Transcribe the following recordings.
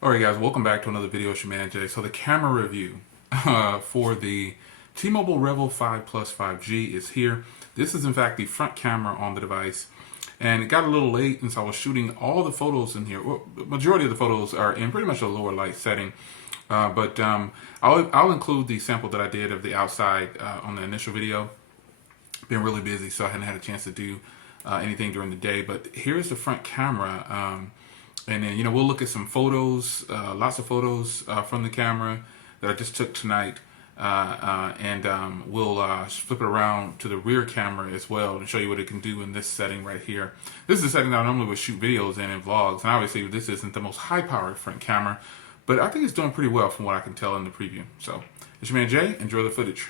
Alright guys, welcome back to another video. It's your man Jay. So the camera review for the T-Mobile REVVL 5 Plus 5G is here. This is in fact the front camera on the device, and it got a little late since I was shooting all the photos in here. Well, the majority of the photos are in pretty much a lower light setting, but I'll include the sample that I did of the outside on the initial video. Been really busy, so I hadn't had a chance to do anything during the day, but here's the front camera. And then, we'll look at some photos, lots of photos from the camera that I just took tonight. And we'll flip it around to the rear camera as well and show you what it can do in this setting right here. This is the setting that I normally would shoot videos in and vlogs. And obviously this isn't the most high-powered front camera, but I think it's doing pretty well from what I can tell in the preview. So, it's your man Jay. Enjoy the footage.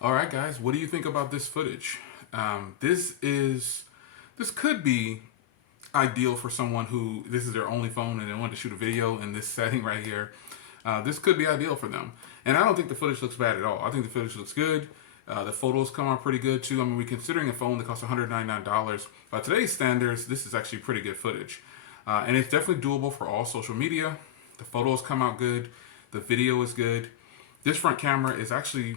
All right, guys, what do you think about this footage? This could be ideal for someone who this is their only phone and they want to shoot a video in this setting right here. This could be ideal for them, and I don't think the footage looks bad at all. I think the footage looks good. The photos come out pretty good too. I mean, we're considering a phone that costs $199. By today's standards, this is actually pretty good footage, and it's definitely doable for all social media. The photos come out good. The video is good. This front camera is actually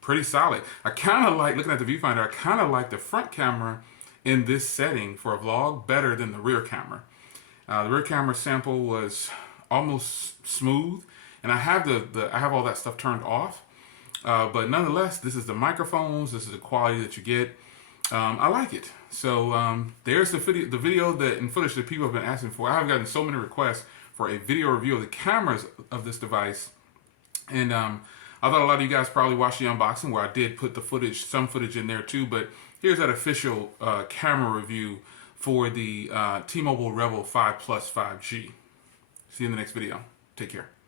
pretty solid. I kind of like, looking at the viewfinder, I kind of like the front camera in this setting for a vlog better than the rear camera. The rear camera sample was almost smooth, and I have I have all that stuff turned off. But nonetheless, this is the microphones. This is the quality that you get. I like it. So there's the video that and footage that people have been asking for. I have gotten so many requests for a video review of the cameras of this device, and I thought a lot of you guys probably watched the unboxing where I did put the footage, some footage in there too, but here's that official camera review for the T-Mobile REVVL 5 Plus 5G. See you in the next video. Take care.